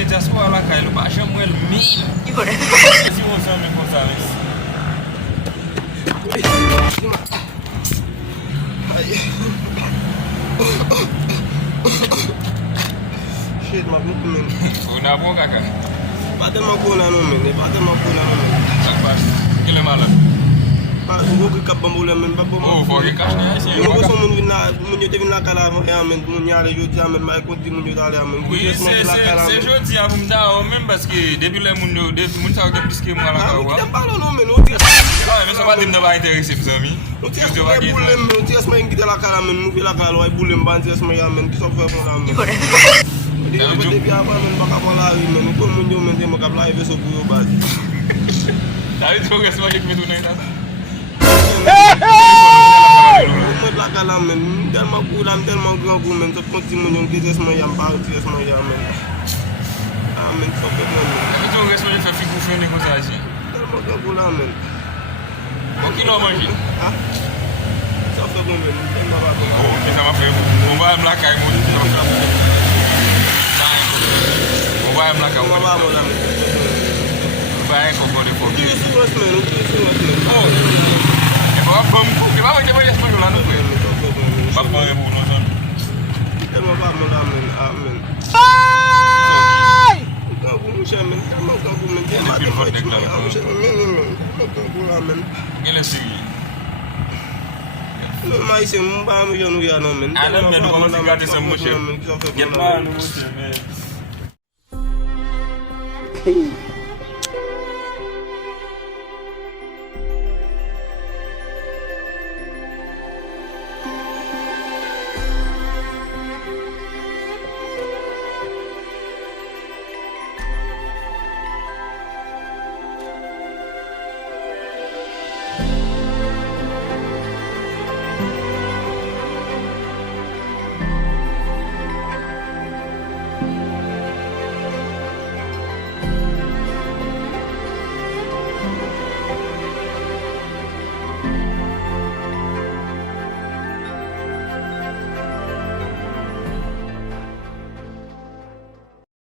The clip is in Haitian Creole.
de diaspora la caille, pas jamais le mille. Si on s'en met pour ça, Shit, ma beaucoup men. On a bon caca. Pas tellement qu'on a non men, pas tellement qu'on a non men. Ça passe. Qui le malade? Pas beaucoup que bambou men, pas bon. Oh, faut que cache ni ici. Yo ko so mun vina mun yo te vina kala ya men mun ñaare yo ti amen may konti mun yo dale amen. Oui, c'est jodi à vous da même parce que depuis les moun moun ça que plus que moi la quoi. Dem pas non men, o ti. Ouais, mais ça va me pas intéresser mes amis. O ti es may bulem, o ti es may ngite la kala men, mu fi la kala way bulem ban ti es may amen ki so fe mo la men. Di ko depuis avant men baka bola wi men ko mun yo men te mo ka la ibe so bu yo base. Ça veut dire que c'est moi qui me tourne ça. Moi la kala men tellement grand pour men so konti mun yo ki es may yam pa ti es may amen. Amen so fe men. Ça veut dire que c'est moi qui fait figure faire négociation. Tellement grand pour la men. Bon, qui l'a mangé? Ah. Ça fait bon men, tellement ba bon. Oh, ça m'a fait on va me la caille mon. On va me la caille. On va mo la men. Vai com o de fogo. Tu es sur men, tu es sur men. Oh. E va vamos, que vai ter mais coisa lá no foi. Vai para o não só. Tellement ba mo la men, amen. Ka bu mu chemin, tellement ka bu men. Depuis le vote de clame. Quel est celui? Le maïs mu ba mu yonu ya non men. Ah non, mais nous commençons à garder ça monsieur. Il y a pas nous monsieur mais